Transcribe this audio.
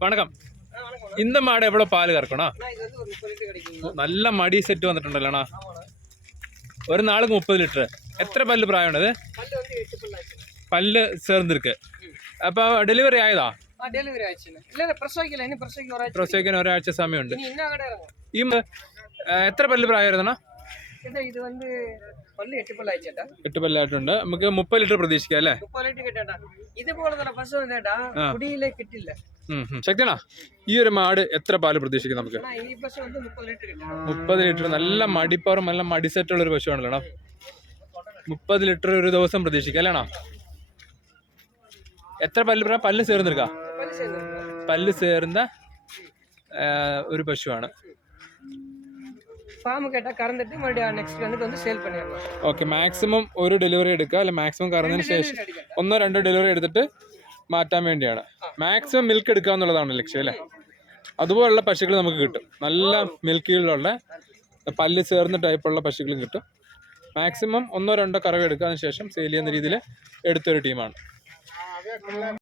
வணக்கம் இந்த மாடு எவ்வளோ பால் கறக்கணும் அண்ணா இது வந்து ஒரு முப்பது லிட்டர் கிடைக்குங்க നല്ല മടി സെറ്റ് വന്നിട്ടുണ്ടല്ലോണா ഒരു നാൾക്ക് മുപ്പത് ലിറ്റർ എത്ര പല്ല് പ്രായമുണ്ടത് பல்லு வந்து எட்டு பல்லு ஆச்சுண்ணா പല്ല് ചേർന്നിരിക്ക് അപ്പോൾ ഡെലിവറി ആയതാ ஆ டெலிவரி ஆச்சுண்ணா இல்லை இல்லை பிரசவிக்கல இன்னும் பிரசவிக்க ஒரு ஆச்சு പ്രസവിക്കാൻ ഒരാഴ്ച സമയമുണ്ട് நீ என்ன கடை இறங்கும் ഈ മ- ആ, എത്ര പല്ല് പ്രായമായിരുന്നാ ഇത് വന്ന് പല്ല് എട്ട് പല്ലായിട്ടുണ്ട് നമുക്ക് മുപ്പത് ലിറ്റർ പ്രതീക്ഷിക്കാം അല്ലേ? ലിറ്റർ കിട്ടേട്ടാ ഇതുപോലെ തന്നെ ഫസ്റ്റ് വന്നേട്ടാ കുടിയിലെ കിട്ടില്ല. ശക്തിയാണോ? ഈ ഒരു മാട് എത്ര പാൽ പ്രതീക്ഷിക്കും നമുക്ക്? മുപ്പത് ലിറ്റർ നല്ല മടിപ്പവറും നല്ല മടിസെറ്റുള്ള ഒരു പശുവാണല്ലോ മുപ്പത് ലിറ്റർ ഒരു ദിവസം പ്രതീക്ഷിക്കാം അല്ലേണോ എത്ര പല്ല് പറ പല്ല് ചേർന്നിരിക്കാം? പല്ല് ചേർന്ന ഒരു പശുവാണ്. ஃபார்ம் கேட்டா கறந்துட்டு மறுபடியும் நெக்ஸ்ட் வந்து வந்து சேல் பண்ணிடலாம் ഓക്കെ മാക്സിമം ഒരു ഡെലിവറി എടുക്കുക അല്ലെ മാക്സിമം കറന്നതിന് ശേഷം அடிக்கட்டா ഒന്നോ രണ്ടോ ഡെലിവറി എടുത്തിട്ട് മാറ്റാൻ വേണ്ടിയാണ് മാക്സിമം മിൽക്ക് എടുക്കുക എന്നുള്ളതാണ് ലക്ഷ്യം അല്ലേ അതുപോലുള്ള പശുക്കൾ നമുക്ക് കിട്ടും നല്ല മിൽക്കിലുള്ള പല്ല് ചേർന്ന ടൈപ്പുള്ള പശുക്കളും കിട്ടും മാക്സിമം ഒന്നോ രണ്ടോ കറവ് എടുക്കുക അതിന് ശേഷം സെയിൽ ചെയ്യുന്ന രീതിയിൽ എടുത്തൊരു ടീമാണ്